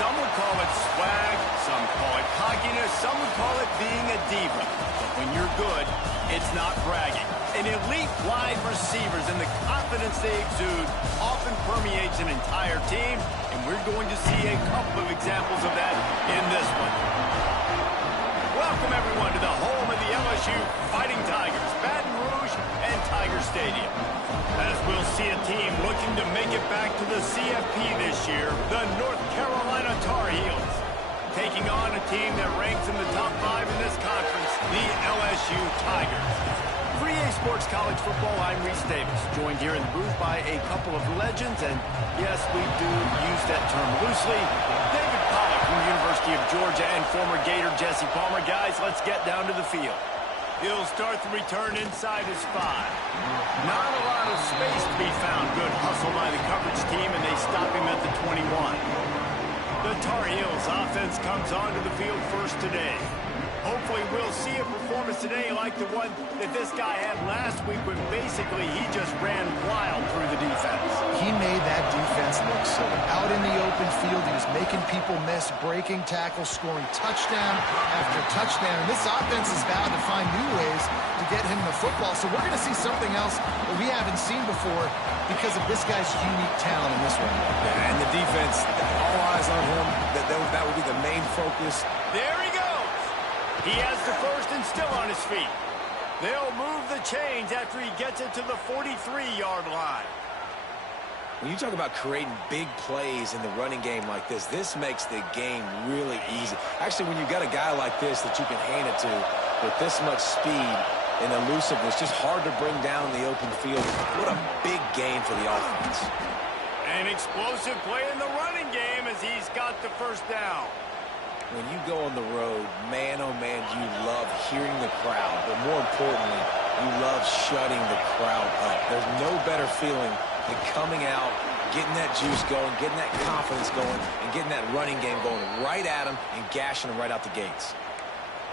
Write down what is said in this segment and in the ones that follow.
Some would call it swag, some call it cockiness, some would call it being a diva. But when you're good, it's not bragging. An elite wide receivers and the confidence they exude often permeates an entire team, and we're going to see a couple of examples of that in this one. Welcome, everyone, to the home of the LSU Fighting Tigers, Baton Rouge and Tiger Stadium. As we'll see a team looking to make it back to the CFB this year, the North Carolina Tar Heels, taking on a team that ranks in the top 5 in this conference, the LSU Tigers. For EA Sports College Football, I'm Reese Davis, joined here in the booth by a couple of legends, and yes, we do use that term loosely. David Pollack from the University of Georgia and former Gator Jesse Palmer. Guys, let's get down to the field. He'll start the return inside his 5. Not a lot of space to be found. Good hustle by the coverage team, and they stop him at the 21. The Tar Heels offense comes onto the field first today. Hopefully we'll see a performance today like the one that this guy had last week when basically he just ran wild through the defense. He made that defense look silly. Out in the open field, he was making people miss, breaking tackles, scoring touchdown after touchdown. And this offense is bound to find new ways to get him the football. So we're going to see something else that we haven't seen before because of this guy's unique talent in this one. Yeah, and the defense, all eyes on him. That would be the main focus. There he goes. He has the first and still on his feet. They'll move the chains after he gets it to the 43-yard line. When you talk about creating big plays in the running game like this makes the game really easy. Actually, when you've got a guy like this that you can hand it to with this much speed and elusiveness, just hard to bring down in the open field. What a big game for the offense. An explosive play in the running game as he's got the first down. When you go on the road, man, oh man, you love hearing the crowd. But more importantly, you love shutting the crowd up. There's no better feeling than coming out, getting that juice going, getting that confidence going, and getting that running game going right at them and gashing them right out the gates.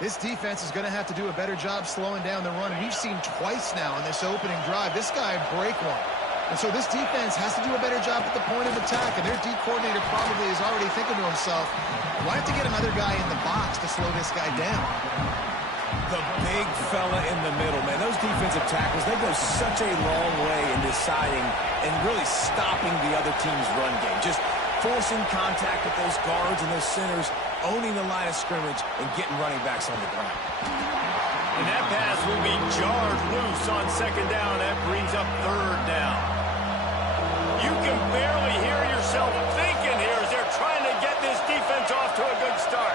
This defense is going to have to do a better job slowing down the run. And we've seen twice now in this opening drive, this guy break one. And so this defense has to do a better job at the point of attack. And their D coordinator probably is already thinking to himself, well, I have to get another guy in the box to slow this guy down. The big fella in the middle, man. Those defensive tackles, they go such a long way in deciding and really stopping the other team's run game. Just forcing contact with those guards and those centers, owning the line of scrimmage, and getting running backs on the ground. And that pass will be jarred loose on second down. That brings up third down. You can barely hear yourself thinking here as they're trying to get this defense off to a good start.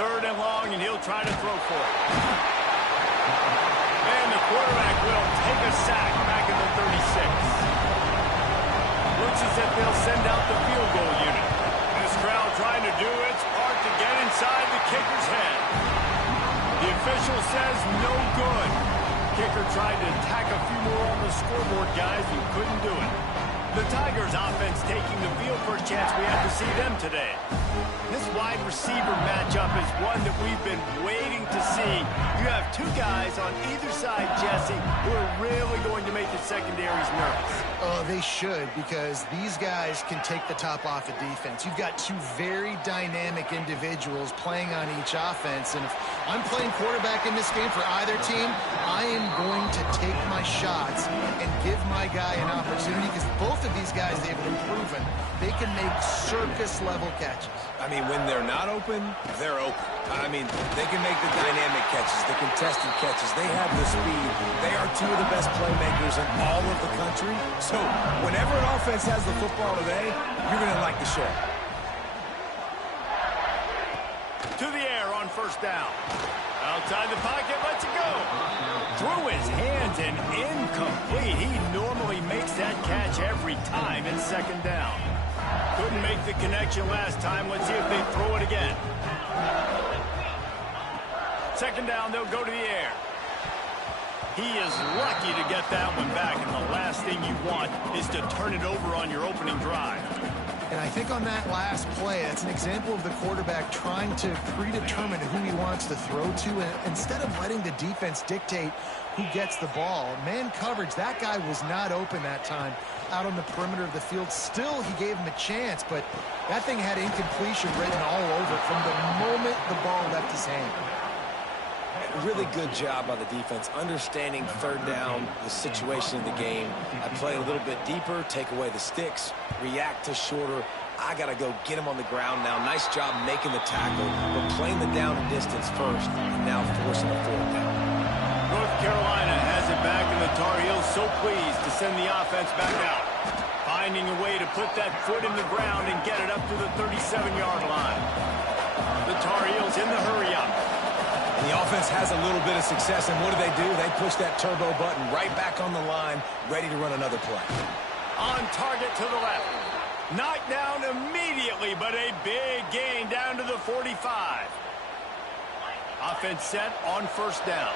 Third and long, and he'll try to throw for it. And the quarterback will take a sack back in the 36. Looks as if they'll send out the field goal unit. This crowd trying to do its part to get inside the kicker's head. The official says no good. Kicker tried to tack a few more on the scoreboard, guys, and couldn't do it. The Tigers offense taking the field for a chance. We have to see them today. This wide receiver matchup is one that we've been waiting to see. You have two guys on either side, Jesse, who are really going to make the secondaries nervous. Oh, they should, because these guys can take the top off the defense. You've got two very dynamic individuals playing on each offense, and if I'm playing quarterback in this game for either team, I am going to take my shots and give my guy an opportunity, because both of these guys, they've been proven they can make circus-level catches. I mean, when they're not open, they're open. I mean, they can make the dynamic catches, the contested catches. They have the speed. They are two of the best playmakers in all of the country. So whenever an offense has the football today, you're going to like the show. To the air on first down. Outside the pocket, lets it go. Through his hands and incomplete. He normally makes that catch every time. It's second down. Couldn't make the connection last time. Let's see if they throw it again. Second down, they'll go to the air. He is lucky to get that one back, and the last thing you want is to turn it over on your opening drive. And I think on that last play, that's an example of the quarterback trying to predetermine who he wants to throw to, and instead of letting the defense dictate who gets the ball. Man coverage, that guy was not open that time out on the perimeter of the field. Still, he gave him a chance, but that thing had incompletion written all over it from the moment the ball left his hand. Really good job by the defense, understanding third down, the situation in the game. I play a little bit deeper, take away the sticks, react to shorter. I got to go get him on the ground now. Nice job making the tackle, but playing the down and distance first, and now forcing a fourth down. North Carolina has it back, and the Tar Heels so pleased to send the offense back out. Finding a way to put that foot in the ground and get it up to the 37-yard line. The Tar Heels in the hurry-up. And the offense has a little bit of success, and what do? They push that turbo button right back on the line, ready to run another play. On target to the left. Knocked down immediately, but a big gain down to the 45. Offense set on first down.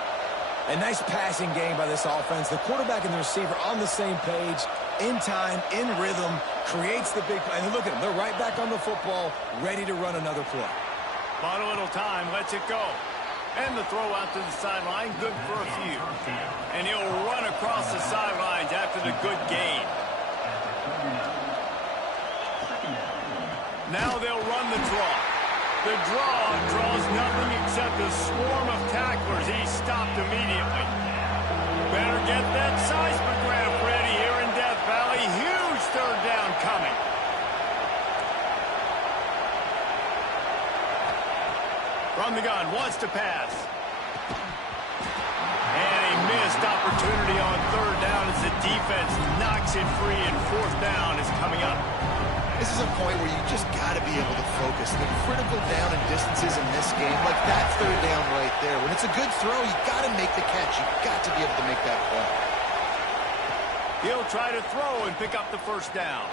A nice passing game by this offense. The quarterback and the receiver on the same page, in time, in rhythm, creates the big play. And look at them. They're right back on the football, ready to run another play. Bought a little time, lets it go. And the throw out to the sideline, good for a few. And he'll run across the sidelines after the good gain. Now they'll run the draw. The draw draws nothing except a swarm of tacklers. He's stopped immediately. Better get that seismograph ready here in Death Valley. Huge third down coming. From the gun, wants to pass. And a missed opportunity on third down as the defense knocks it free, and fourth down is coming up. This is a point where you just got to be able to focus. The critical down and distances in this game, like that third down right there. When it's a good throw, you got to make the catch. You got to be able to make that play. He'll try to throw and pick up the first down.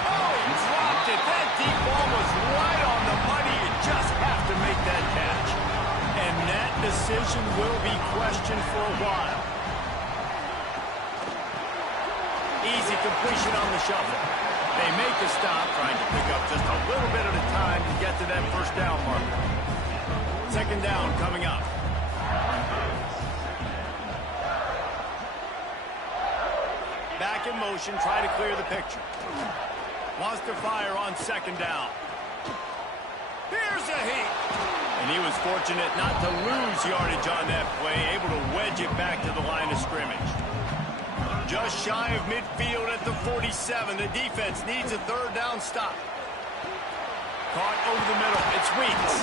Oh, he dropped it. That deep ball was right on the money. You just have to make that catch. And that decision will be questioned for a while. Easy completion on the shuffle. They make the stop, trying to pick up just a little bit at a time to get to that first down marker. Second down coming up. Back in motion, try to clear the picture. Wants to fire on second down. Here's a heat. And he was fortunate not to lose yardage on that play, able to wedge it back to the line of scrimmage. Just shy of midfield at the 47. The defense needs a third down stop. Caught over the middle. It's Weeks.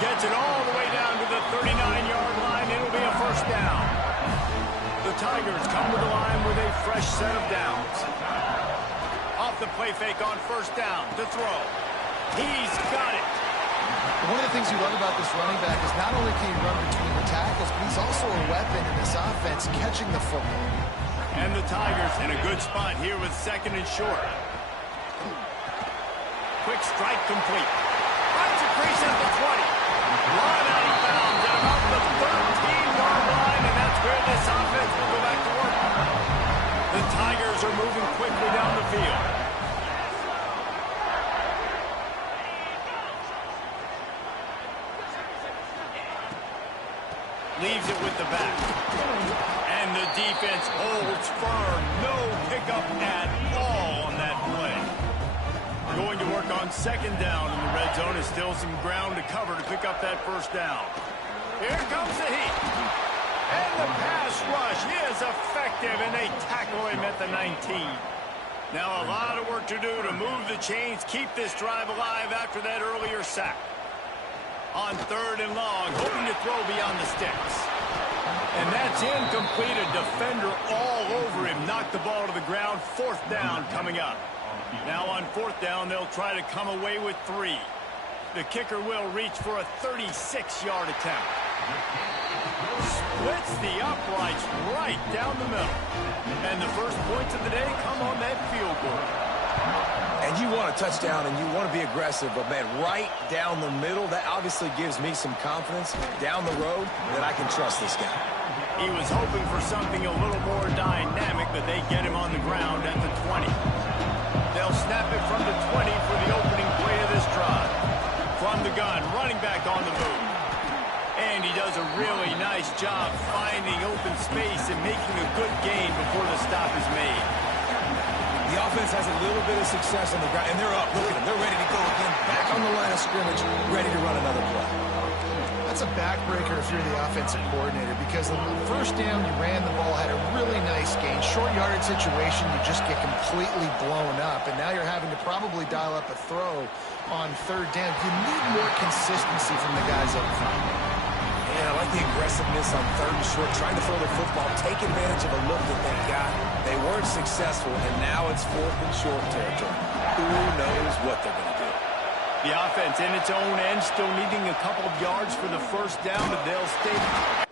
Gets it all the way down to the 39-yard line. It'll be a first down. The Tigers come to the line with a fresh set of downs. Off the play fake on first down to throw. He's got it. One of the things you love about this running back is not only can he run between the tackles, but he's also a weapon in this offense catching the football. And the Tigers in a good spot here with second and short. Quick strike complete. Finds a crease at the 20. Run out of bounds at about the 13-yard line, and that's where this offense will go back to work. The Tigers are moving quickly down the field. Leaves it with the back. And the defense holds firm. No pickup at all on that play. Going to work on second down in the red zone. Is still some ground to cover to pick up that first down. Here comes the heat. And the pass rush is effective, and they tackle him at the 19. Now a lot of work to do to move the chains, keep this drive alive after that earlier sack. On third and long, hoping to throw beyond the sticks. And that's incomplete. A defender all over him. Knocked the ball to the ground. Fourth down coming up. Now on fourth down, they'll try to come away with 3. The kicker will reach for a 36-yard attempt. Splits the uprights right down the middle. And the first points of the day come on that field goal. And you want a touchdown and you want to be aggressive, but, man, right down the middle, that obviously gives me some confidence down the road that I can trust this guy. He was hoping for something a little more dynamic, but they get him on the ground at the 20. they'll snap it from the 20 for the opening play of this drive. From the gun, running back on the move. And he does a really nice job finding open space and making a good gain before the stop is made. The offense has a little bit of success on the ground, and they're up. Look at them. They're ready to go again. Back on the line of scrimmage, ready to run another play. That's a backbreaker if you're the offensive coordinator, because on the first down you ran the ball, had a really nice gain. Short yardage situation, you just get completely blown up, and now you're having to probably dial up a throw on third down. You need more consistency from the guys up front. Yeah, I like the aggressiveness on third and short, trying to throw the football, take advantage of a look that they got. They weren't successful, and now it's fourth and short territory. Who knows what they're going to do? The offense in its own end, still needing a couple of yards for the first down, but they'll stay.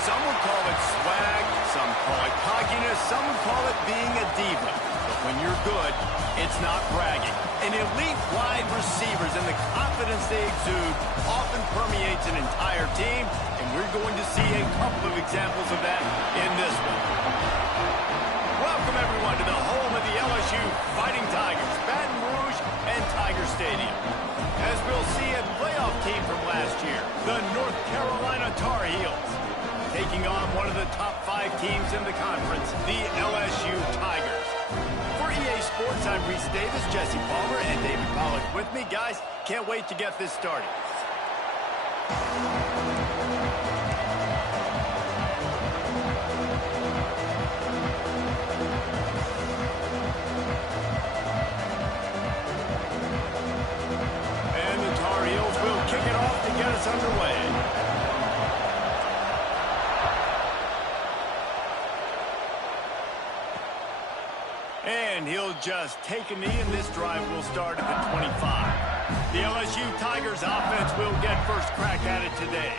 Some would call it swag, some call it cockiness, some would call it being a diva. But when you're good, it's not bragging. An elite wide receivers and the confidence they exude often permeates an entire team, and we're going to see a couple of examples of that in this one. Welcome, everyone, to the home of the LSU Fighting Tigers, Baton Rouge and Tiger Stadium. As we'll see a playoff team from last year, the North Carolina Tar Heels, taking on one of the top 5 teams in the conference, the LSU Tigers. For EA Sports, I'm Reese Davis, Jesse Palmer, and David Pollack with me. Guys, can't wait to get this started. And the Tar Heels will kick it off to get us underway. And he'll just take a knee, and this drive will start at the 25. The LSU Tigers offense will get first crack at it today.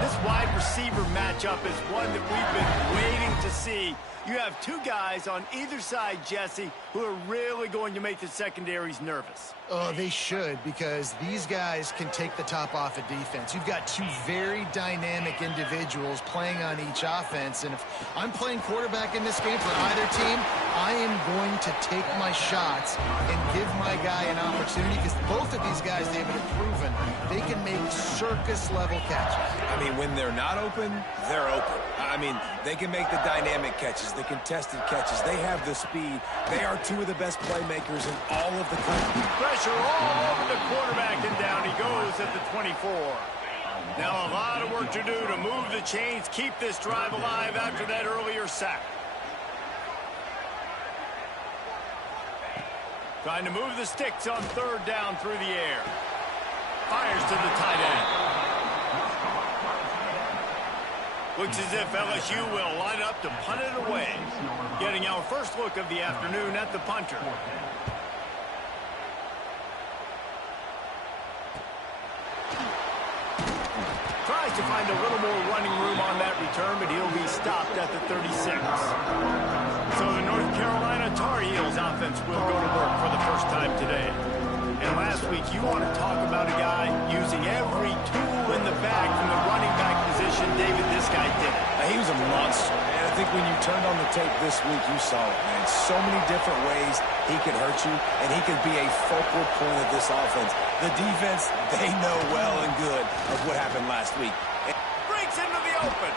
This wide receiver matchup is one that we've been waiting to see. You have two guys on either side, Jesse, who are really going to make the secondaries nervous. Oh, they should, because these guys can take the top off a defense. You've got two very dynamic individuals playing on each offense, and if I'm playing quarterback in this game for either team, I am going to take my shots and give my guy an opportunity, because both of these guys, David, have proven they can make circus-level catches. I mean, when they're not open, they're open. I mean, they can make the dynamic catches, the contested catches. They have the speed. They are two of the best playmakers in all of the country. Pressure all over the quarterback, and down he goes at the 24. Now a lot of work to do to move the chains, keep this drive alive after that earlier sack. Trying to move the sticks on third down through the air. Fires to the tight end. Looks as if LSU will line up to punt it away. Getting our first look of the afternoon at the punter. Tries to find a little more running room on that return, but he'll be stopped at the 36. So the North Carolina Tar Heels offense will go to work for the first time today. And last week, you want to talk about a guy using every tool in the bag from the running back position. David, this guy did it. He was a monster, man. I think when you turned on the tape this week, you saw it, man. So many different ways he could hurt you, and he could be a focal point of this offense. The defense, they know well and good of what happened last week. Breaks into the open.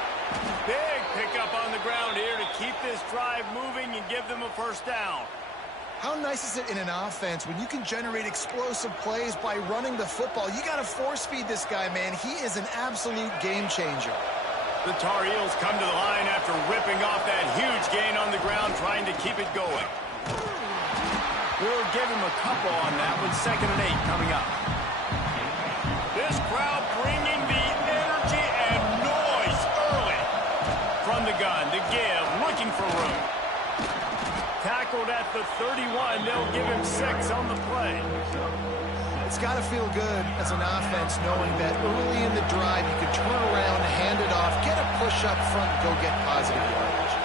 Big pickup on the ground here to keep this drive moving and give them a first down. How nice is it in an offense when you can generate explosive plays by running the football? You got to force feed this guy, man. He is an absolute game changer. The Tar Heels come to the line after ripping off that huge gain on the ground, trying to keep it going. We'll give him a couple on that one. 2nd and 8 coming up. This crowd bringing the energy and noise early. From the gun, the give, looking for room. Tackled at the 31. They'll give him 6 on the play. It's got to feel good as an offense knowing that early in the drive you can turn around, hand it off, get a push up front, and go get positive yardage.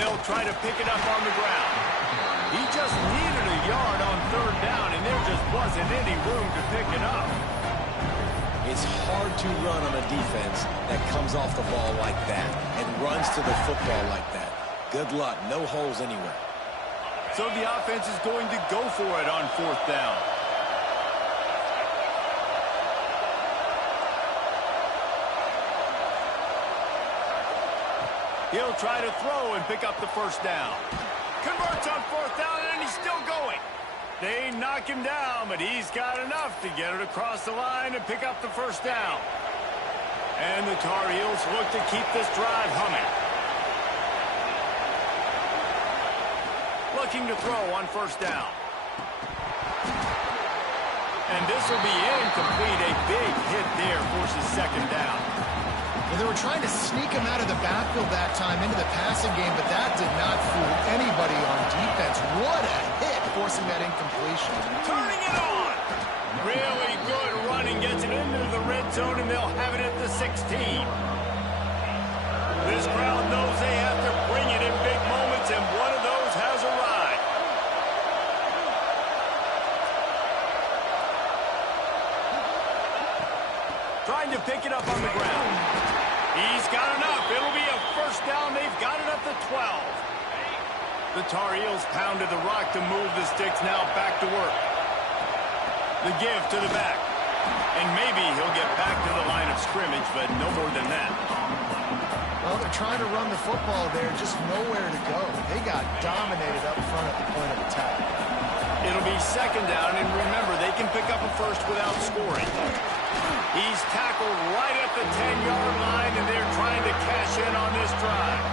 They'll try to pick it up on the ground. He just needed a yard on 3rd down, and there just wasn't any room to pick it up. It's hard to run on a defense that comes off the ball like that and runs to the football like that. Good luck. No holes anywhere. So the offense is going to go for it on 4th down. He'll try to throw and pick up the 1st down. Converts on 4th down, and he's still going. They knock him down, but he's got enough to get it across the line and pick up the 1st down. And the Tar Heels look to keep this drive humming. Looking to throw on 1st down. And this will be incomplete. A big hit there forces 2nd down. Well, they were trying to sneak him out of the backfield that time into the passing game, but that did not fool anybody on defense. What a hit, forcing that incompletion. Turning it on. Really good running, gets it into the red zone, and they'll have it at the 16. This crowd knows they have to bring it in big moments, and one of those has arrived. Trying to pick it up on the ground. He's got enough. It'll be a 1st down. They've got it up to 12. The Tar Heels pounded the rock to move the sticks. Now back to work. The give to the back. And maybe he'll get back to the line of scrimmage, but no more than that. Well, they're trying to run the football there, just nowhere to go. They got dominated up front at the point of attack. It'll be 2nd down, and remember, they can pick up a 1st without scoring. He's tackled right at the 10-yard line, and they're trying to cash in on this drive.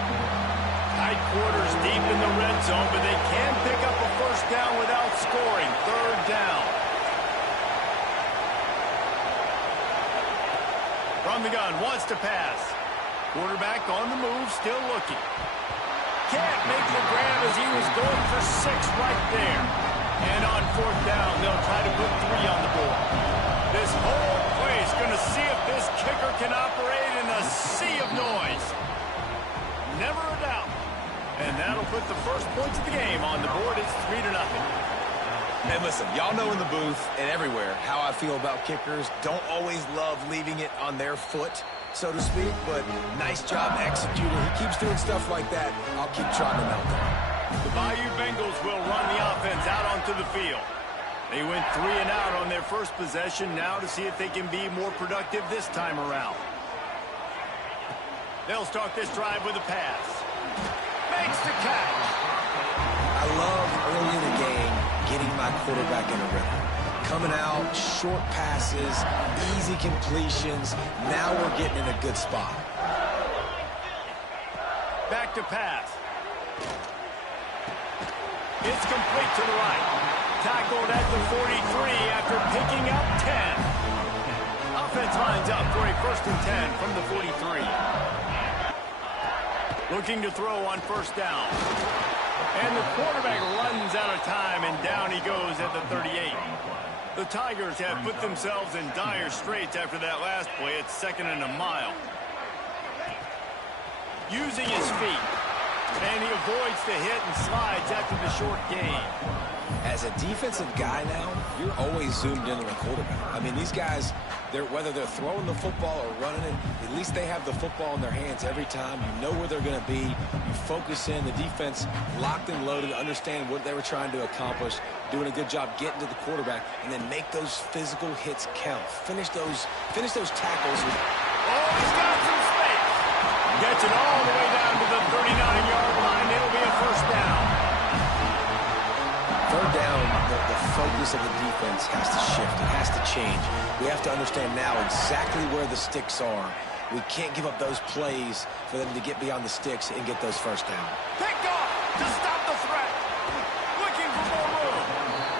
Tight quarters deep in the red zone, but they can pick up a 1st down without scoring. 3rd down. From the gun, wants to pass. Quarterback on the move, still looking. Can't make the grab as he was going for 6 right there. And on 4th down, they'll try to put 3 on the board. This whole place going to see if this kicker can operate in a sea of noise. Never a doubt. And that'll put the first points of the game on the board. It's 3-0. And listen, y'all know in the booth and everywhere how I feel about kickers. Don't always love leaving it on their foot, so to speak, but nice job executing. He keeps doing stuff like that. I'll keep trotting him out there. The Bayou Bengals will run the offense out onto the field. They went 3 and out on their first possession. Now to see if they can be more productive this time around. They'll start this drive with a pass. Makes the catch. I love early in the game getting my quarterback in a rhythm. Coming out, short passes, easy completions. Now we're getting in a good spot. Back to pass. It's complete to the right. Tackled at the 43 after picking up 10. Offense lines up for a 1st and 10 from the 43. Looking to throw on 1st down. And the quarterback runs out of time, and down he goes at the 38. The Tigers have put themselves in dire straits after that last play. It's 2nd and a mile. Using his feet. And he avoids the hit and slides after the short gain. As a defensive guy now, you're always zoomed in on the quarterback. I mean, these guys, whether they're throwing the football or running it, at least they have the football in their hands every time. You know where they're going to be. You focus in. The defense locked and loaded, understand what they were trying to accomplish, doing a good job getting to the quarterback, and then make those physical hits count. Finish those tackles. Oh, he's got some space. Gets it all the way down to the 39-yard line. It'll be a 1st down. focus of the defense has to shift. It has to change. We have to understand now exactly where the sticks are. We can't give up those plays for them to get beyond the sticks and get those first down. Picked off to stop the threat. Looking for more room.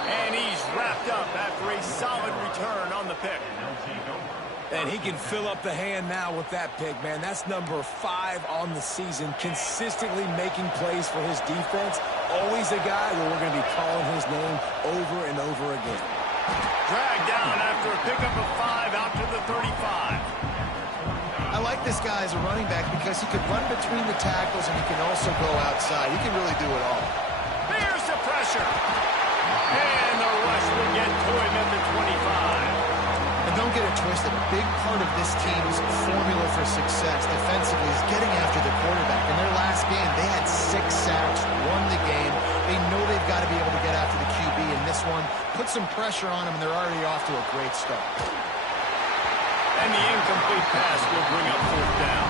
And he's wrapped up after a solid return on the pick. And he can fill up the hand now with that pick, man. That's number 5 on the season, consistently making plays for his defense. Always a guy where we're going to be calling his name over and over again. Dragged down after a pickup of 5 out to the 35. I like this guy as a running back because he can run between the tackles and he can also go outside. He can really do it all. Here's the pressure. And the rush will get to him at the 25. And don't get it twisted. A big part of this team's formula for success defensively is getting after the quarterback. In their last game, they had 6 sacks, won the game. They know they've got to be able to get after the QB in this one. Put some pressure on them, and they're already off to a great start. And the incomplete pass will bring up 4th down.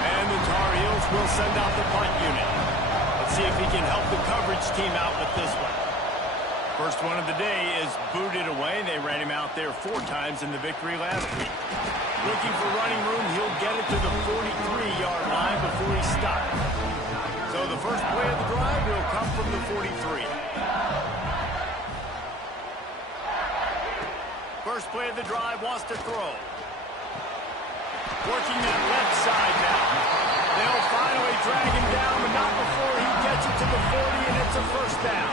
And the Tar Heels will send out the punt unit. Let's see if he can help the coverage team out with this one. First one of the day is booted away. They ran him out there 4 times in the victory last week. Looking for running room. He'll get it to the 43-yard line before he stops. So the first play of the drive will come from the 43. First play of the drive wants to throw. Working that left side now. They'll finally drag him down, but not before he gets it to the 40, and it's a first down.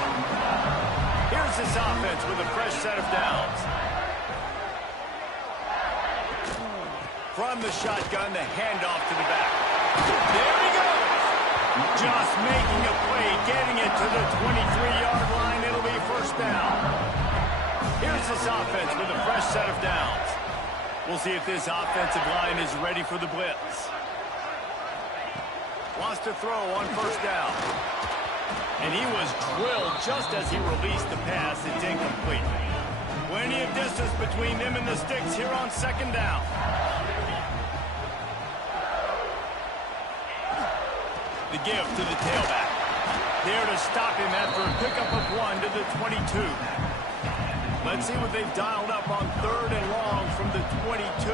Here's this offense with a fresh set of downs. From the shotgun, the handoff to the back. There he goes. Just making a play, getting it to the 23-yard line. It'll be first down. Here's this offense with a fresh set of downs. We'll see if this offensive line is ready for the blitz. Wants to throw on first down. And he was drilled just as he released the pass. It's incomplete. Plenty of distance between them and the sticks here on second down. The give to the tailback. There to stop him after a pickup of 1 to the 22. Let's see what they've dialed up on 3rd and long from the 22.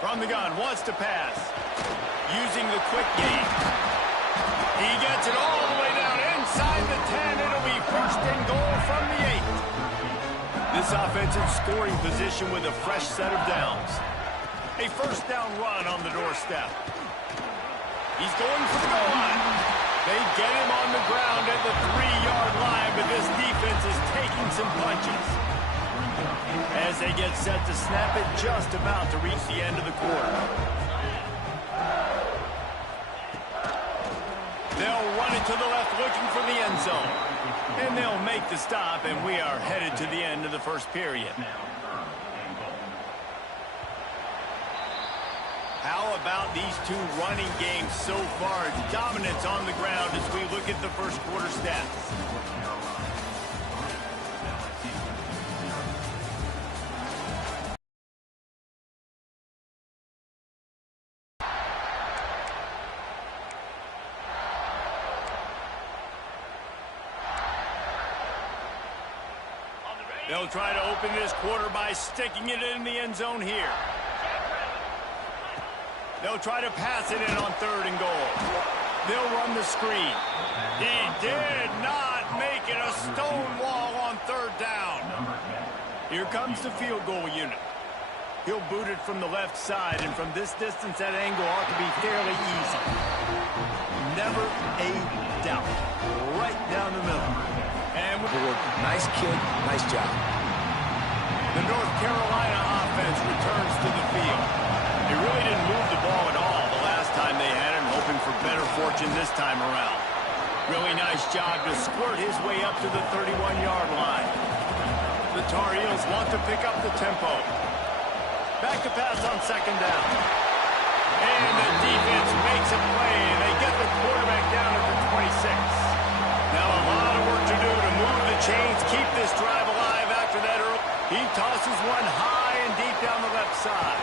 From the gun, wants to pass. Using the quick game. He gets it all the way down inside the 10. It'll be first and goal from the 8. This offensive scoring position with a fresh set of downs. A first down run on the doorstep. He's going for the goal line. They get him on the ground at the 3-yard line, but this defense is taking some punches. As they get set to snap it, just about to reach the end of the quarter. They'll run it to the left, looking for the end zone. And they'll make the stop, and we are headed to the end of the first period. How about these 2 running games so far? Dominance on the ground as we look at the first quarter stats. They'll try to open this quarter by sticking it in the end zone here. They'll try to pass it in on 3rd and goal. They'll run the screen. He did not make it a stone wall on 3rd down. Here comes the field goal unit. He'll boot it from the left side, and from this distance, that angle ought to be fairly easy. Never a doubt. Right down the middle. And nice kick, nice job. The North Carolina offense returns to the field. They really didn't move the ball at all the last time they had it, hoping for better fortune this time around. Really nice job to squirt his way up to the 31-yard line. The Tar Heels want to pick up the tempo. Back to pass on second down. And the defense makes a play, and they get the quarterback down at the 26. Now a lot of work to do to move the chains, keep this drive alive after that early. He tosses one high and going deep down the left side.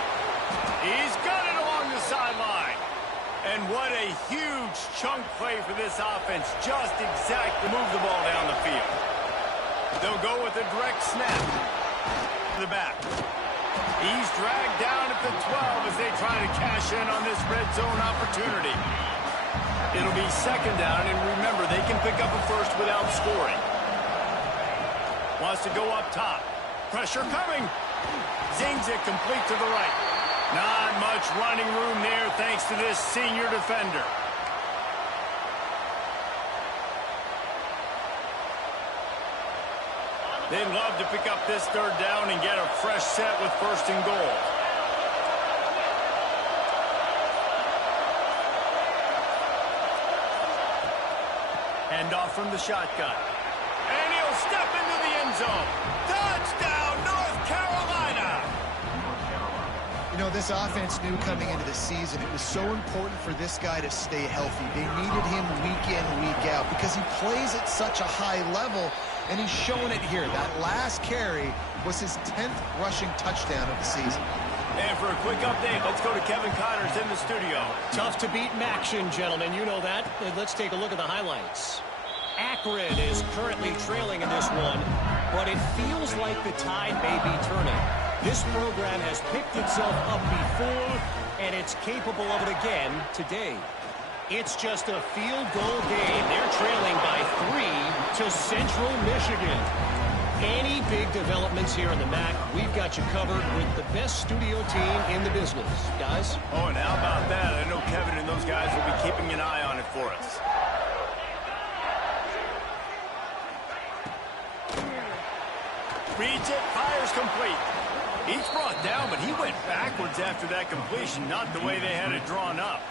He's got it along the sideline. And what a huge chunk play for this offense. Just exactly move the ball down the field. They'll go with a direct snap to the back. He's dragged down at the 12 as they try to cash in on this red zone opportunity. It'll be second down, and remember, they can pick up a first without scoring. Wants to go up top. Pressure coming. Zings it complete to the right. Not much running room there thanks to this senior defender. They'd love to pick up this third down and get a fresh set with first and goal. Hand off from the shotgun. And he'll step into the end zone. Touchdown, North Carolina! You know, this offense knew coming into the season it was so important for this guy to stay healthy. They needed him week in, week out because he plays at such a high level, and he's showing it here. That last carry was his 10th rushing touchdown of the season. And for a quick update, let's go to Kevin Connors in the studio. Tough to beat action, gentlemen. You know that. Let's take a look at the highlights. Akron is currently trailing in this one, but it feels like the tide may be turning. This program has picked itself up before, and it's capable of it again today. It's just a field goal game. They're trailing by 3 to Central Michigan. Any big developments here in the MAC, we've got you covered with the best studio team in the business. Guys? Oh, and how about that? I know Kevin and those guys will be keeping an eye on it for us. Reads it, fires complete. He's brought down, but he went backwards after that completion, not the way they had it drawn up.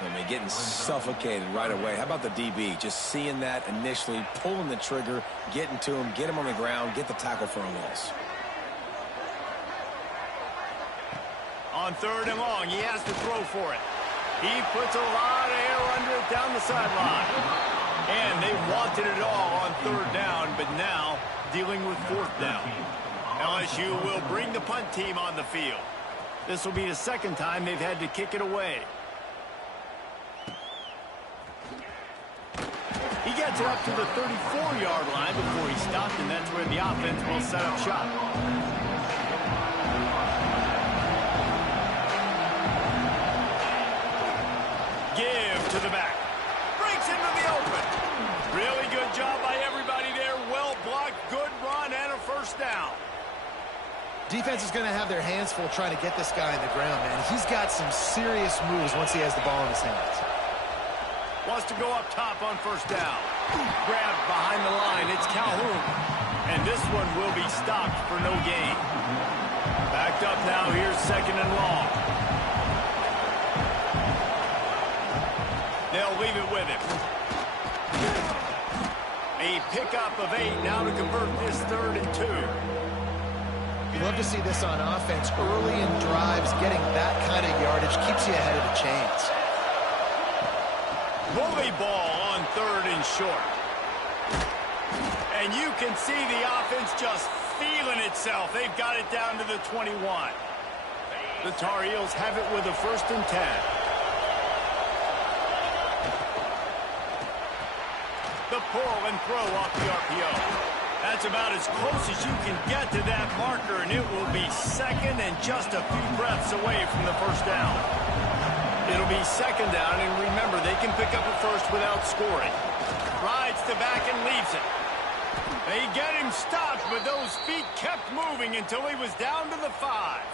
I mean, getting suffocated right away. How about the DB? Just seeing that initially, pulling the trigger, getting to him, get him on the ground, get the tackle for a loss. On third and long, he has to throw for it. He puts a lot of air under it down the sideline. And they wanted it all on third down, but now dealing with fourth down. LSU will bring the punt team on the field. This will be the second time they've had to kick it away. He gets it up to the 34-yard line before he stopped, and that's where the offense will set up shop. Give to the back. Breaks into the open. Really good job by everybody there. Well blocked, good run, and a first down. Defense is going to have their hands full trying to get this guy on the ground, man. He's got some serious moves once he has the ball in his hands. Wants to go up top on first down. Grabbed behind the line. It's Calhoun. And this one will be stopped for no gain. Backed up now. Here's second and long. They'll leave it with him. A pickup of 8 now to convert this 3rd and 2. You love to see this on offense. Early in drives, getting that kind of yardage keeps you ahead of the chains. Bully ball on 3rd and short. And you can see the offense just feeling itself. They've got it down to the 21. The Tar Heels have it with a 1st and 10. The pull and throw off the RPO. That's about as close as you can get to that marker, and it will be second and just a few breaths away from the first down. It'll be second down, and remember, they can pick up a first without scoring. Rides the back and leaves it. They get him stopped, but those feet kept moving until he was down to the 5.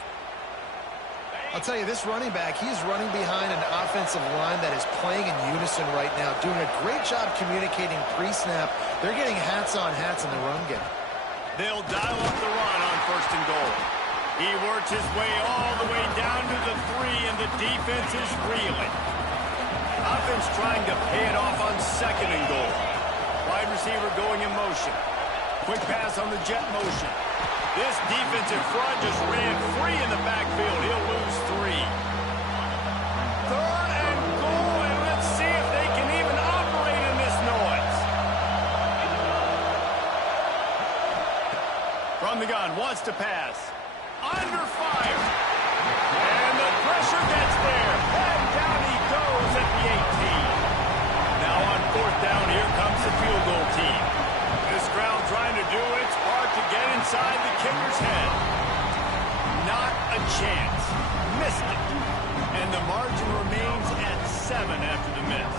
I'll tell you, this running back, he's running behind an offensive line that is playing in unison right now, doing a great job communicating pre-snap. They're getting hats on hats in the run game. They'll dial up the run on 1st and goal. He works his way all the way down to the 3, and the defense is reeling. Offense trying to pay it off on 2nd and goal. Wide receiver going in motion. Quick pass on the jet motion. This defensive front just ran free in the backfield. He'll lose 3. 3rd and goal, and let's see if they can even operate in this noise. From the gun, wants to pass. Under fire. And the pressure gets there. And down he goes at the 18. Now on fourth down, here comes the field goal team. This crowd trying to do its part to get inside the kicker's head. Not a chance. Missed it. And the margin remains at 7 after the miss.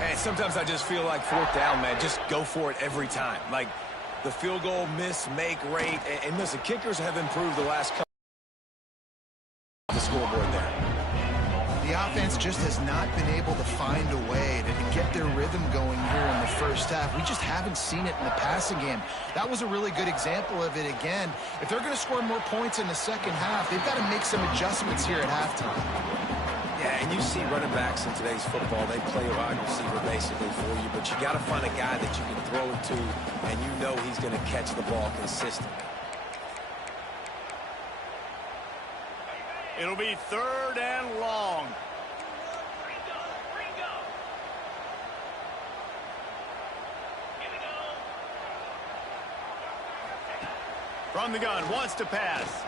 Hey, sometimes I just feel like fourth down, man. Just go for it every time. Like the field goal miss, make rate. And listen, kickers have improved the last couple of the scoreboard there. The offense just has not been able to find a way to get their rhythm going here in the first half. We just haven't seen it in the passing game. That was a really good example of it again. If they're going to score more points in the second half, they've got to make some adjustments here at halftime. Yeah, and you see running backs in today's football, they play a wide receiver basically for you, but you got to find a guy that you can throw it to, and you know he's going to catch the ball consistently. It'll be 3rd and long. From the gun, wants to pass.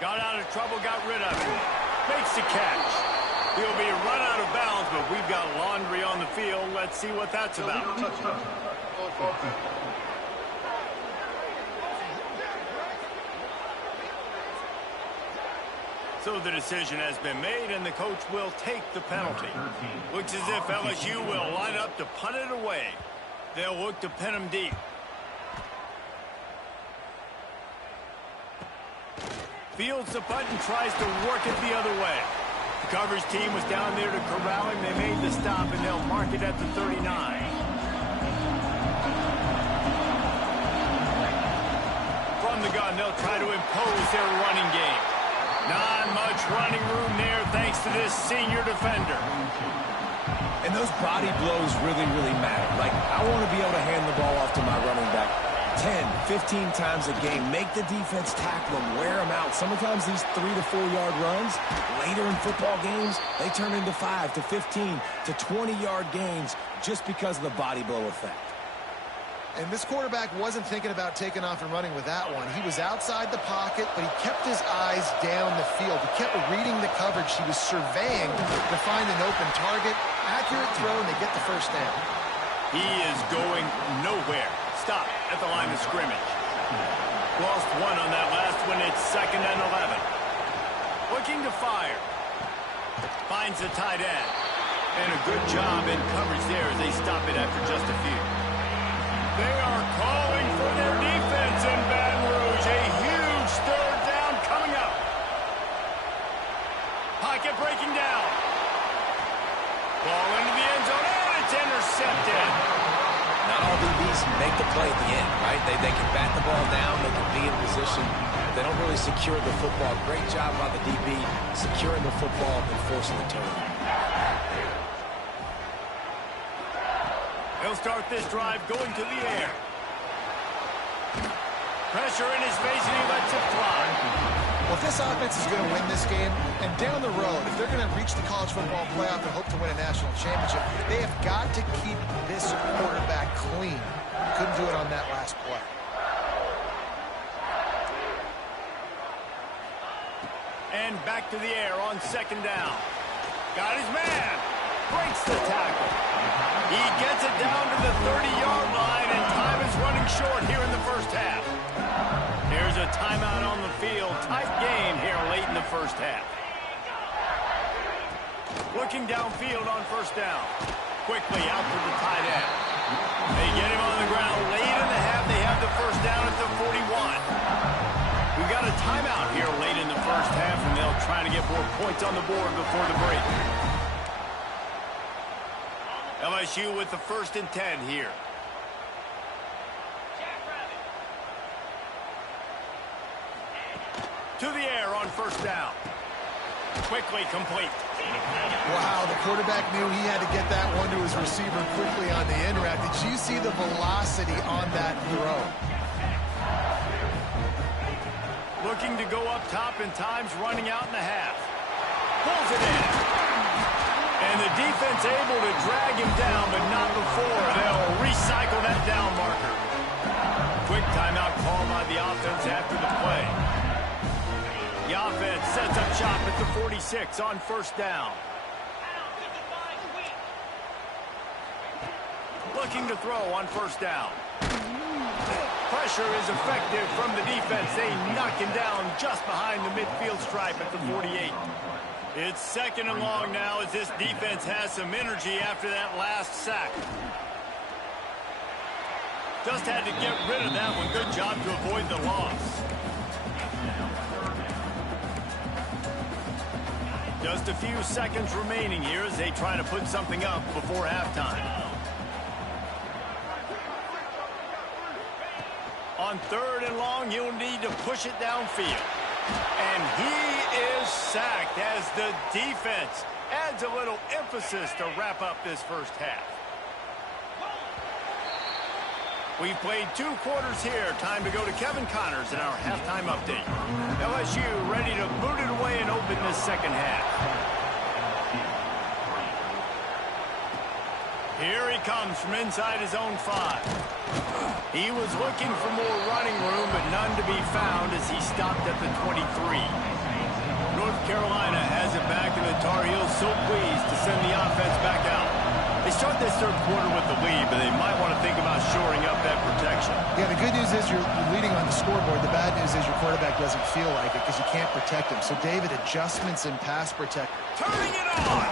Got out of trouble, got rid of it. Makes the catch. He'll be run out of bounds, but we've got laundry on the field. Let's see what that's about. So the decision has been made, and the coach will take the penalty. Looks as if LSU will line up to punt it away. They'll look to pin him deep. Fields the punt and tries to work it the other way. The coverage team was down there to corral him. They made the stop, and they'll mark it at the 39. From the gun, they'll try to impose their running game. Not much running room there thanks to this senior defender. And those body blows really, really matter. Like, I want to be able to hand the ball off to my running back 10, 15 times a game. Make the defense tackle them, wear them out. Sometimes these 3 to 4 yard runs, later in football games, they turn into 5 to 15 to 20 yard gains just because of the body blow effect. And this quarterback wasn't thinking about taking off and running with that one. He was outside the pocket, but he kept his eyes down the field. He kept reading the coverage. He was surveying to find an open target. Accurate throw, and they get the first down. He is going nowhere. Stop at the line of scrimmage. Lost one on that last one. It's 2nd and 11. Looking to fire. Finds the tight end. And a good job in coverage there as they stop it after just a few. They are calling for their defense in Baton Rouge. A huge 3rd down coming up. Pocket breaking down. Ball into the end zone, and it's intercepted. Not all DBs make the play at the end, right? They can bat the ball down, they can be in position. They don't really secure the football. Great job by the DB securing the football and forcing the turnover. He'll start this drive going to the air. Pressure in his face, and he lets it fly. Well, if this offense is going to win this game, and down the road, if they're going to reach the college football playoff and hope to win a national championship, they have got to keep this quarterback clean. Couldn't do it on that last play. And back to the air on 2nd down. Got his man. Breaks the tackle. He gets it down to the 30-yard line, and time is running short here in the first half. There's a timeout on the field. Tight game here late in the first half. Looking downfield on 1st down. Quickly out to the tight end. They get him on the ground late in the half. They have the 1st down at the 41. We've got a timeout here late in the first half, and they'll try to get more points on the board before the break. LSU with the 1st and 10 here. To the air on 1st down. Quickly complete. Wow, the quarterback knew he had to get that one to his receiver quickly on the end route. Did you see the velocity on that throw? Looking to go up top, and time's running out in the half. Pulls it in. And the defense able to drag him down, but not before. They'll recycle that down marker. quick timeout call by the offense after the play. The offense sets up shop at the 46 on first down. Looking to throw on first down. Pressure is effective from the defense. They knock him down just behind the midfield stripe at the 48. It's second and long now as this defense has some energy after that last sack. Just had to get rid of that one. Good job to avoid the loss. Just a few seconds remaining here as they try to put something up before halftime. On third and long, he'll need to push it downfield. And he is sacked as the defense adds a little emphasis to wrap up this first half. We've played 2 quarters here. Time to go to Kevin Connors in our halftime update. LSU ready to boot it away and open this second half. Here he comes from inside his own 5. He was looking for more running room, but none to be found as he stopped at the 23. North Carolina has it back, and the Tar Heels so pleased to send the offense back out. They start this third quarter with the lead, but they might want to think about shoring up that protection. Yeah, the good news is you're leading on the scoreboard. The bad news is your quarterback doesn't feel like it because you can't protect him. So, David, adjustments in pass protection. Turning it on!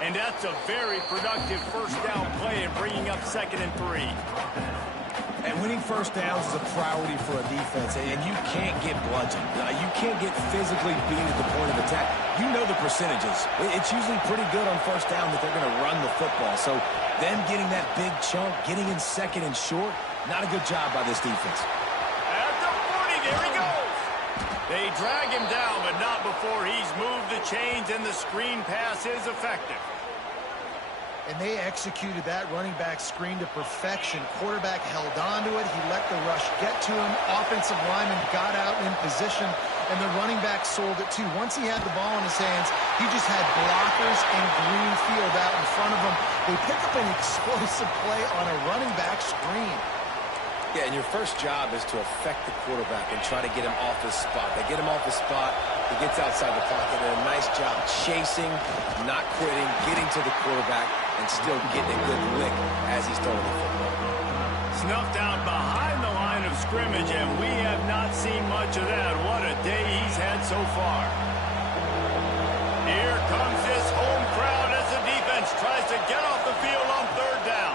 And that's a very productive first down play and bringing up second and 3. And winning first downs is a priority for a defense, and you can't get bludgeoned. You can't get physically beat at the point of attack. You know the percentages. It's usually pretty good on first down that they're going to run the football. So them getting that big chunk, getting in second and short, not a good job by this defense. At the 40, there he goes. They drag him down, but not before he's moved the chains, and the screen pass is effective. And they executed that running back screen to perfection. Quarterback held on to it. He let the rush get to him. Offensive lineman got out in position, and the running back sold it too. Once he had the ball in his hands, he just had blockers and green field out in front of him. They pick up an explosive play on a running back screen. Yeah, and your first job is to affect the quarterback and try to get him off his spot. They get him off his spot. He gets outside the pocket. And a nice job chasing, not quitting, getting to the quarterback, and still getting a good lick as he's throwing the football. Snuffed out behind the line of scrimmage, and we have not seen much of that. What a day he's had so far. Here comes this home crowd as the defense tries to get off the field on third down.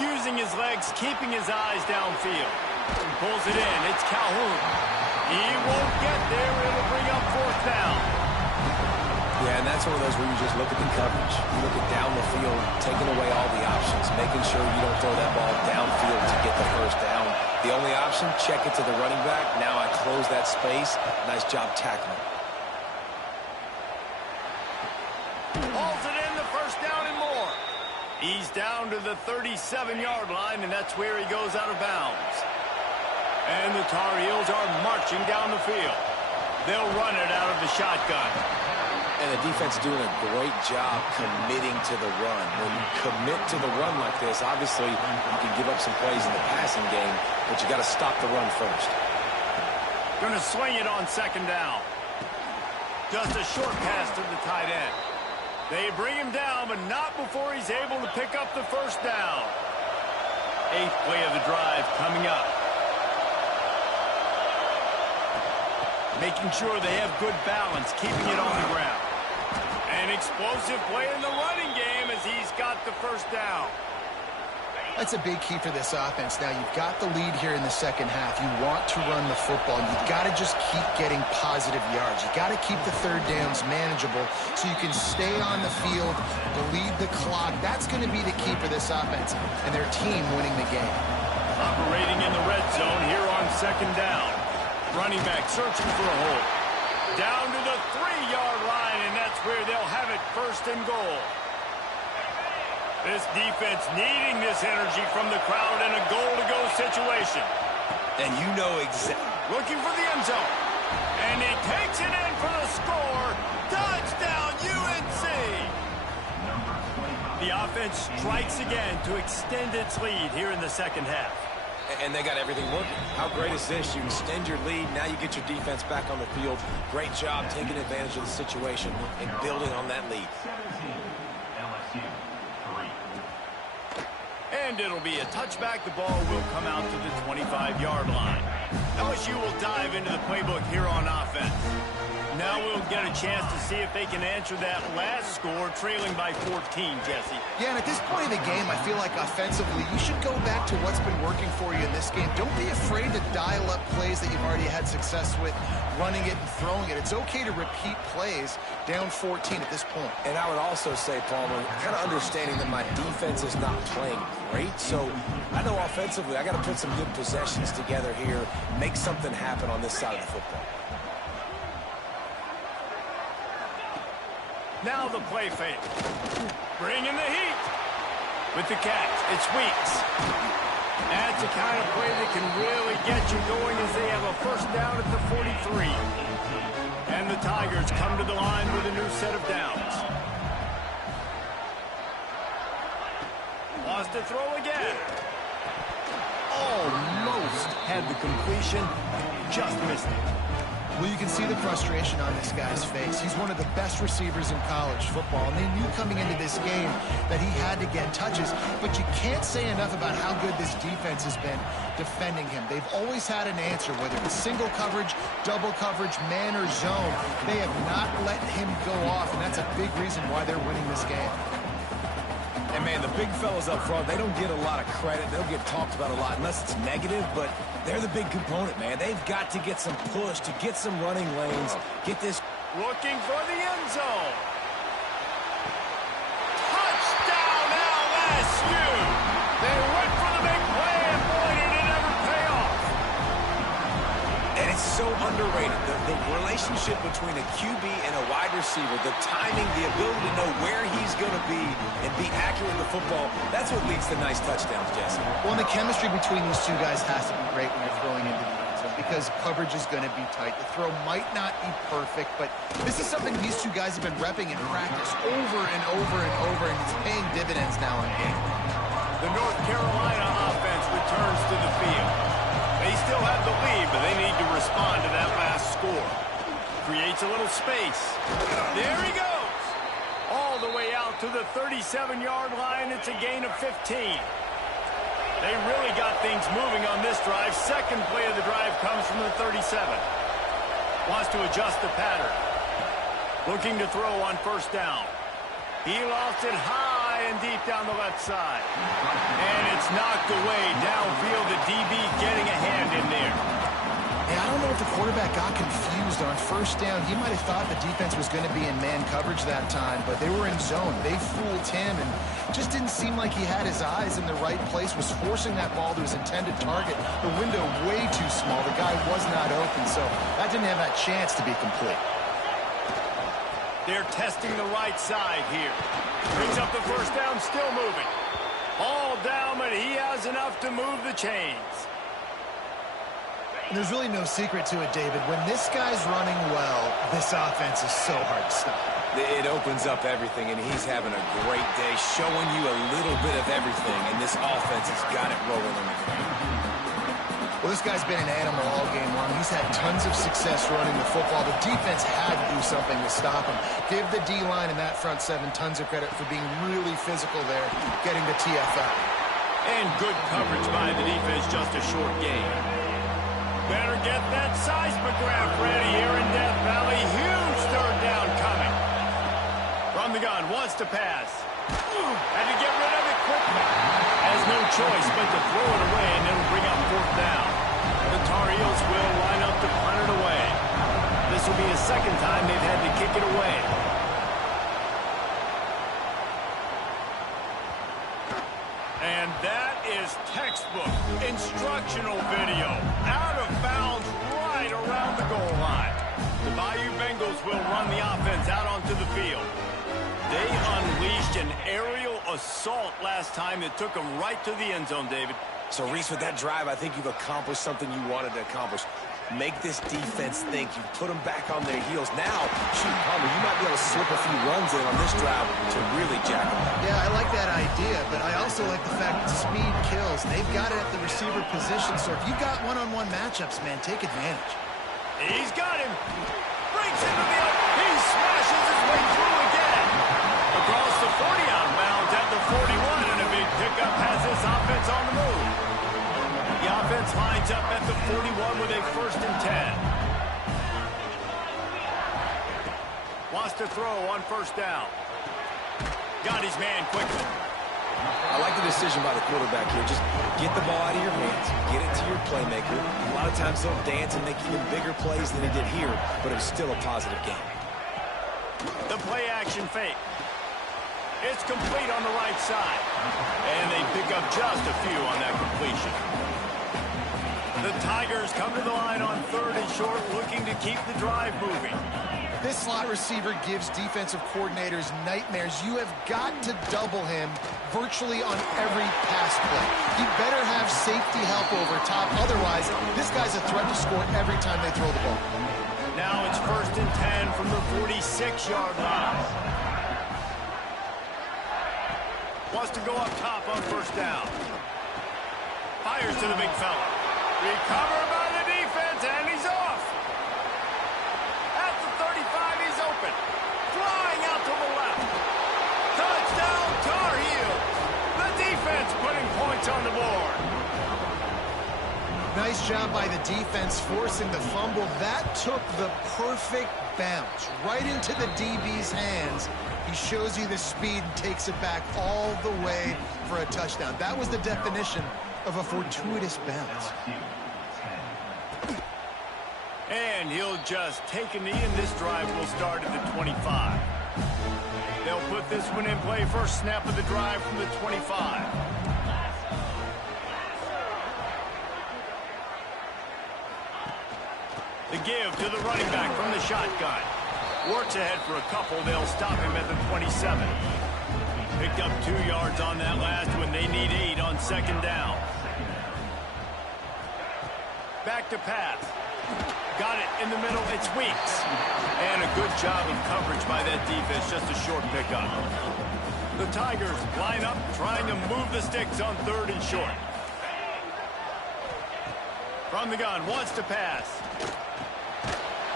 Using his legs, keeping his eyes downfield. Pulls it in. It's Calhoun. He won't get there. It'll bring up fourth down. Yeah, and that's one of those where you just look at the coverage. You look at down the field, taking away all the options, making sure you don't throw that ball downfield to get the first down. The only option, check it to the running back. Now I close that space. Nice job tackling. Hauls it in, the first down and more. He's down to the 37-yard line, and that's where he goes out of bounds. And the Tar Heels are marching down the field. They'll run it out of the shotgun. And the defense doing a great job committing to the run. When you commit to the run like this, obviously you can give up some plays in the passing game, but you got to stop the run first. Going to swing it on second down. Just a short pass to the tight end. They bring him down, but not before he's able to pick up the first down. 8th play of the drive coming up. Making sure they have good balance, keeping it on the ground. An explosive play in the running game as he's got the first down. That's a big key for this offense. Now, you've got the lead here in the second half. You want to run the football. You've got to just keep getting positive yards. You've got to keep the third downs manageable so you can stay on the field, bleed the clock. That's going to be the key for this offense and their team winning the game. Operating in the red zone here on second down. Running back searching for a hole. Down to the 3-yard line, and that's where they'll have it first and goal. This defense needing this energy from the crowd in a goal-to-go situation. And you know exactly. Looking for the end zone. And he takes it in for the score. Touchdown, UNC! The offense strikes again to extend its lead here in the second half. And they got everything working. How great is this? You extend your lead. Now you get your defense back on the field. Great job taking advantage of the situation and building on that lead. LSU, 3. And it'll be a touchback. The ball will come out to the 25-yard line. LSU will dive into the playbook here on offense. Now we'll get a chance to see if they can answer that last score, trailing by 14, Jesse. Yeah, and at this point in the game, I feel like offensively, you should go back to what's been working for you in this game. Don't be afraid to dial up plays that you've already had success with, running it and throwing it. It's okay to repeat plays down 14 at this point. And I would also say, Palmer, kind of understanding that my defense is not playing great. So I know offensively, I got to put some good possessions together here, make something happen on this side of the football. Now the play fake. Bringing the heat. With the catch, it's Weeks. That's the kind of play that can really get you going as they have a first down at the 43. And the Tigers come to the line with a new set of downs. Lost to throw again. Almost had the completion. Just missed it. Well, you can see the frustration on this guy's face. He's one of the best receivers in college football, and they knew coming into this game that he had to get touches, but you can't say enough about how good this defense has been defending him. They've always had an answer, whether it's single coverage, double coverage, man or zone. They have not let him go off, and that's a big reason why they're winning this game. And, man, the big fellas up front, they don't get a lot of credit. They'll get talked about a lot unless it's negative, but they're the big component, man. They've got to get some push, to get some running lanes, get this. Looking for the end zone. Touchdown, LSU! They went for the big play, and boy, did it ever pay off. And it's so underrated. The relationship between a QB and a wide receiver, the timing, the ability to know where he's going to be and be accurate with the football, that's what leads to nice touchdowns, Jesse. Well, and the chemistry between these two guys has to be great when you're throwing into the end zone because coverage is going to be tight. The throw might not be perfect, but this is something these two guys have been repping in practice over and over and over, and it's paying dividends now in game. The North Carolina offense returns to the field. They still have the lead, but they need to respond to that last score. Creates a little space. There he goes. All the way out to the 37-yard line. It's a gain of 15. They really got things moving on this drive. Second play of the drive comes from the 37. Wants to adjust the pattern. Looking to throw on first down. He lost it high and deep down the left side. And it's knocked away downfield. The DB getting a hand in there. Yeah, I don't know if the quarterback got confused on first down. He might have thought the defense was going to be in man coverage that time, but they were in zone. They fooled him and just didn't seem like he had his eyes in the right place, was forcing that ball to his intended target. The window way too small. The guy was not open, so that didn't have that chance to be complete. They're testing the right side here. Brings up the first down, still moving. All down, but he has enough to move the chains. And there's really no secret to it, David. When this guy's running well, this offense is so hard to stop. It opens up everything, and he's having a great day, showing you a little bit of everything, and this offense has got it rolling on the ground. Well, this guy's been an animal all game long. He's had tons of success running the football. The defense had to do something to stop him. Give the D-line and that front seven tons of credit for being really physical there, getting the TFL. And good coverage by the defense, just a short gain. Better get that seismograph ready here in Death Valley. Huge third down coming. From the gun, wants to pass. Had to get rid of it quickly. Has no choice but to throw it away, and it'll bring up fourth down. The Tar Heels will line up to punt it away. This will be the second time they've had to kick it away. And that is textbook instructional video. Out of bounds right around the goal line. The Bayou Bengals will run the offense out onto the field. They unleashed an aerial assault last time that took them right to the end zone, David. So, Reese, with that drive, I think you've accomplished something you wanted to accomplish. make this defense think. You put them back on their heels. Now, shoot, Palmer, you might be able to slip a few runs in on this drive to really jack them up. Yeah, I like that idea, but I also like the fact that speed kills. They've got it at the receiver position, so if you've got one-on-one matchups, man, take advantage. He's got him. Breaks into the open. He smashes his way through again. Across the 40 out of bounds at the 41, and a big pickup has this offense on the move. The offense lines up at the 41 with a 1st and 10. Wants to throw on 1st down. Got his man quickly. I like the decision by the quarterback here. Just get the ball out of your hands, get it to your playmaker. A lot of times he'll dance and make even bigger plays than he did here, but it was still a positive game. The play action fake. It's complete on the right side. And they pick up just a few on that completion. The Tigers come to the line on 3rd and short, looking to keep the drive moving. This slot receiver gives defensive coordinators nightmares. You have got to double him virtually on every pass play. He better have safety help over top. Otherwise, this guy's a threat to score every time they throw the ball. Now it's 1st and 10 from the 46-yard line. Wants to go up top on 1st down. Fires to the big fella. Recovered by the defense, and he's off. At the 35, he's open. Flying out to the left. Touchdown, Tar Heels. The defense putting points on the board. Nice job by the defense forcing the fumble. That took the perfect bounce right into the DB's hands. He shows you the speed and takes it back all the way for a touchdown. That was the definition of a fortuitous bounce. And he'll just take a knee, and this drive will start at the 25. They'll put this one in play. First snap of the drive from the 25. The give to the running back from the shotgun. Works ahead for a couple. They'll stop him at the 27. Picked up 2 yards on that last one. They need 8 on 2nd down. Back to pass. Got it in the middle. It's Weeks. And a good job of coverage by that defense. Just a short pickup. The Tigers line up, trying to move the sticks on 3rd and short. From the gun, wants to pass.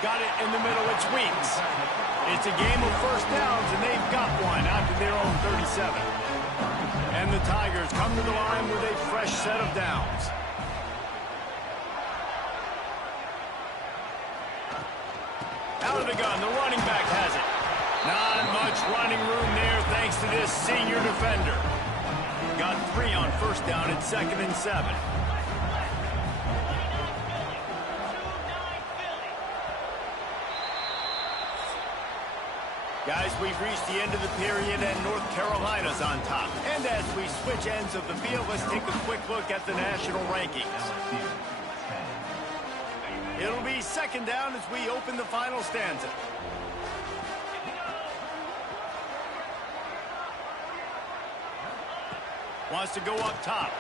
Got it in the middle. It's Weeks. It's a game of 1st downs, and they've got one out to their own 37. And the Tigers come to the line with a fresh set of downs. Out of the gun, the running back has it. Not much running room there thanks to this senior defender. Got 3 on 1st down at 2nd and 7. Guys, we've reached the end of the period, and North Carolina's on top. And as we switch ends of the field, let's take a quick look at the national rankings. It'll be 2nd down as we open the final stanza. Wants to go up top.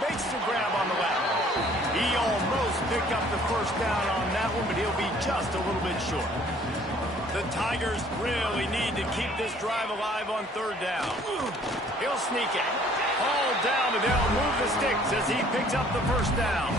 Makes the grab on the left. He almost picked up the 1st down on that one, but he'll be just a little bit short. The Tigers really need to keep this drive alive on 3rd down. He'll sneak it. Hauled down, and they'll move the sticks as he picks up the 1st down.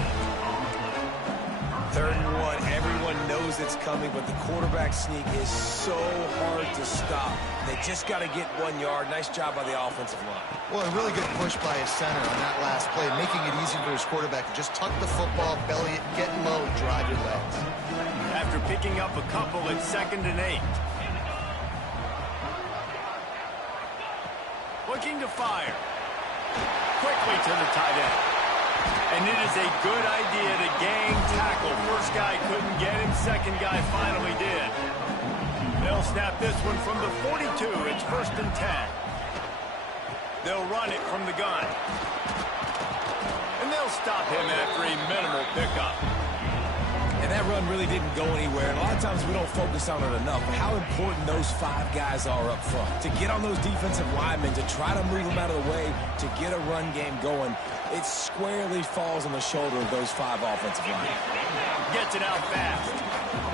3rd and 1. Everyone knows it's coming, but the quarterback sneak is so hard to stop. They just got to get 1 yard. Nice job by the offensive line. Well, a really good push by his center on that last play, making it easy for his quarterback to just tuck the football, belly it, get low, and drive your legs. After picking up a couple at 2nd and 8. Looking to fire. Quickly to the tight end. And it is a good idea to gang tackle. First guy couldn't get him. Second guy finally did. They'll snap this one from the 42. It's 1st and 10. They'll run it from the gun. And they'll stop him after a minimal pickup. And that run really didn't go anywhere. And a lot of times we don't focus on it enough. But how important those 5 guys are up front. To get on those defensive linemen, to try to move them out of the way, to get a run game going, it squarely falls on the shoulder of those 5 offensive linemen. Gets it out fast.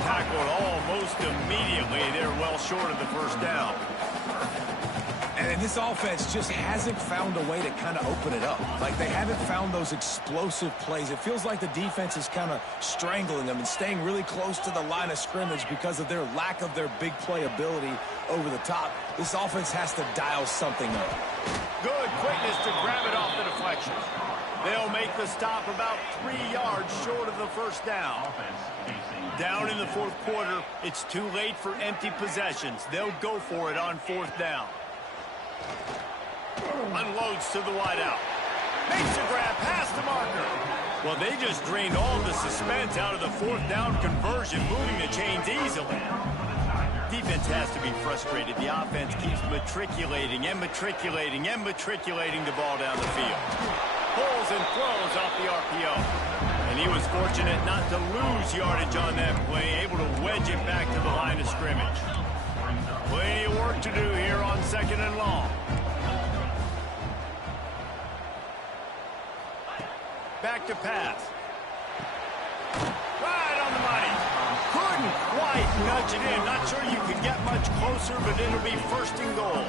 Tackled almost immediately. They're well short of the first down. And this offense just hasn't found a way to kind of open it up. Like, they haven't found those explosive plays. It feels like the defense is kind of strangling them and staying really close to the line of scrimmage because of their lack of their big play ability over the top. This offense has to dial something up. Good quickness to grab it off the deflection. They'll make the stop about 3 yards short of the first down. Down in the fourth quarter, it's too late for empty possessions. They'll go for it on 4th down. Unloads to the wideout. Makes a grab past the marker. Well, they just drained all the suspense out of the 4th down conversion, moving the chains easily. Defense has to be frustrated. The offense keeps matriculating and matriculating and matriculating the ball down the field. Pulls and throws off the RPO. And he was fortunate not to lose yardage on that play, able to wedge it back to the line of scrimmage. Plenty of work to do here on 2nd and long. Back to pass. Right on the money. Couldn't quite nudge it in. Not sure you could get much closer, but it'll be 1st and goal.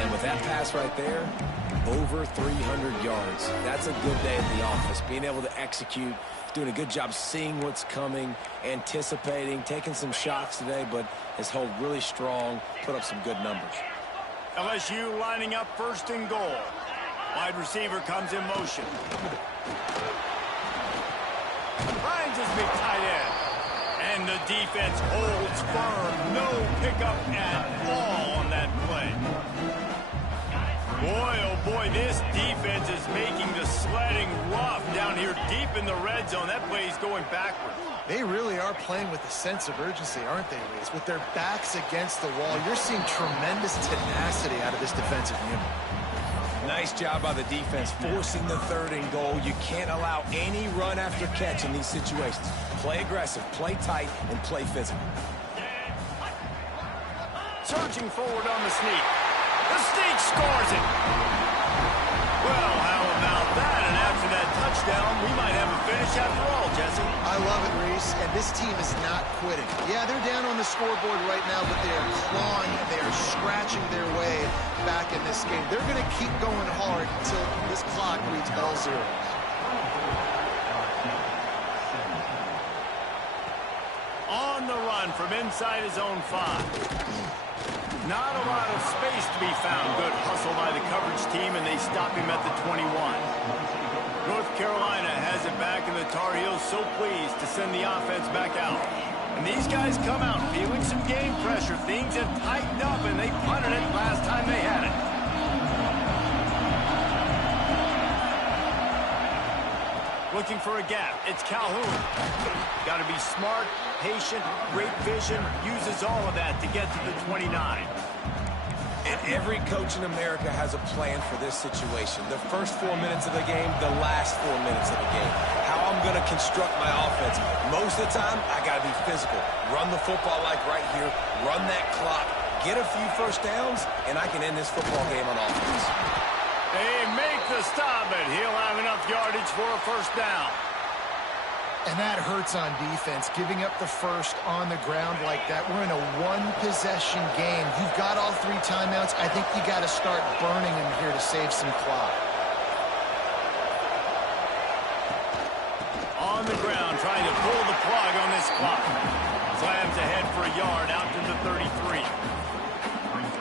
And with that pass right there, over 300 yards. That's a good day at the office. Being able to execute, doing a good job seeing what's coming, anticipating, taking some shots today, but has held really strong, put up some good numbers. LSU lining up 1st and goal. Wide receiver comes in motion. Finds his big tight end. And the defense holds firm. No pickup at all on that play. Boy, oh boy, this defense is making the sledding rough down here deep in the red zone. That play is going backwards. They really are playing with a sense of urgency, aren't they, Reese? With their backs against the wall, you're seeing tremendous tenacity out of this defensive unit. Nice job by the defense, forcing the 3rd and goal. You can't allow any run after catch in these situations. Play aggressive, play tight, and play physical. Surging forward on the sneak. The sneak scores it. Well, how about that? And after that touchdown, we might have a finish after all, Jesse. I love it, Reese, and this team is not quitting. Yeah, they're down on the scoreboard right now, but they are clawing, they are scratching their way back in this game. They're going to keep going hard until this clock reads all zeros. On the run from inside his own 5. Not a lot of space to be found. Good hustle by the coverage team, and they stop him at the 21. North Carolina has it back, and the Tar Heels so pleased to send the offense back out. And these guys come out feeling some game pressure. Things have tightened up, and they punted it last time they had it. Looking for a gap. It's Calhoun. Got to be smart, patient, great vision. Uses all of that to get to the 29. And every coach in America has a plan for this situation. The first 4 minutes of the game, the last 4 minutes of the game. How I'm going to construct my offense. Most of the time, I got to be physical. Run the football like right here. Run that clock. Get a few first downs, and I can end this football game on offense. They make the stop, but he'll have enough yardage for a 1st down. And that hurts on defense, giving up the first on the ground like that. We're in a 1-possession game. You've got all 3 timeouts. I think you got to start burning them here to save some clock. On the ground, trying to pull the plug on this clock. Slams ahead for a yard out to the 33.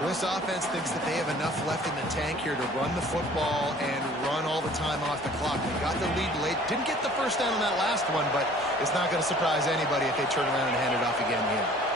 This offense thinks that they have enough left in the tank here to run the football and run all the time off the clock. They got the lead late. Didn't get the first down on that last one, but it's not going to surprise anybody if they turn around and hand it off again here.